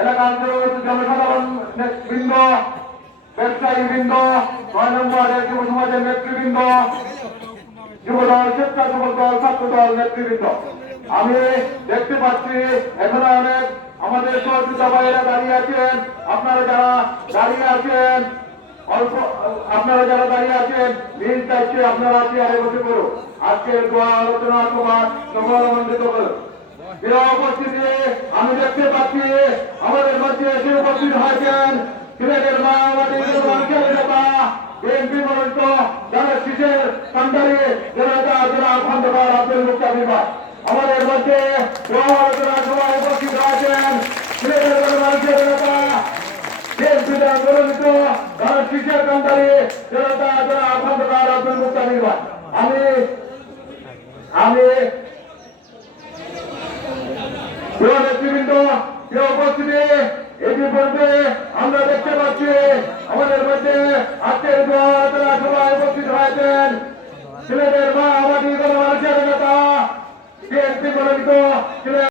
এলাকার জনসাধারণ বৃন্দ, ব্যবসায়ী বৃন্দ, 9 নম্বরের যুব সমাজের নেতৃবৃন্দ, যুবদল, স্বেচ্ছাসেবক দল, ছাত্রদল নেতৃবৃন্দ, আমি দেখতে পাচ্ছি এখানে অনেক আমাদের সহযোগিতা ভাইয়েরা দাঁড়িয়ে আছেন। আপনারা যারা দাঁড়িয়ে আছেন নিজ দায়িত্বে আপনারা চেয়ারে বসে করুন। আজকে দোয়া আলোচনা তোমার সফলমণ্ডিত করুন। উপস্থিতি আমি দেখতে পাচ্ছি আমাদের মধ্যে এসে উপস্থিত হয়েছেন সিলেটের মাওবাদী নেতা, বিএনপি মনোনীত যারা শীষের কান্ডারি জেলা খন্দকার আব্দুল মুক্তাদির ভাই। আমাদের মধ্যে দোয়া আলোচনা সভায় উপস্থিত হয়েছেন সিলেটের মানুষের নেতা, বিএনপি মনোনীত যারা শীষের কান্ডারি জেলা খন্দকার আব্দুল মুক্তাদির ভাই। আমি নেতৃবৃন্দ উপস্থিতি এটি পর্বে আমরা দেখতে পাচ্ছি আমাদের মধ্যে আজকের সভায় উপস্থিত হয়েছেন সিলেটের মাওবাদী গণমানুষের নেতা, বিএনপি মনোনীত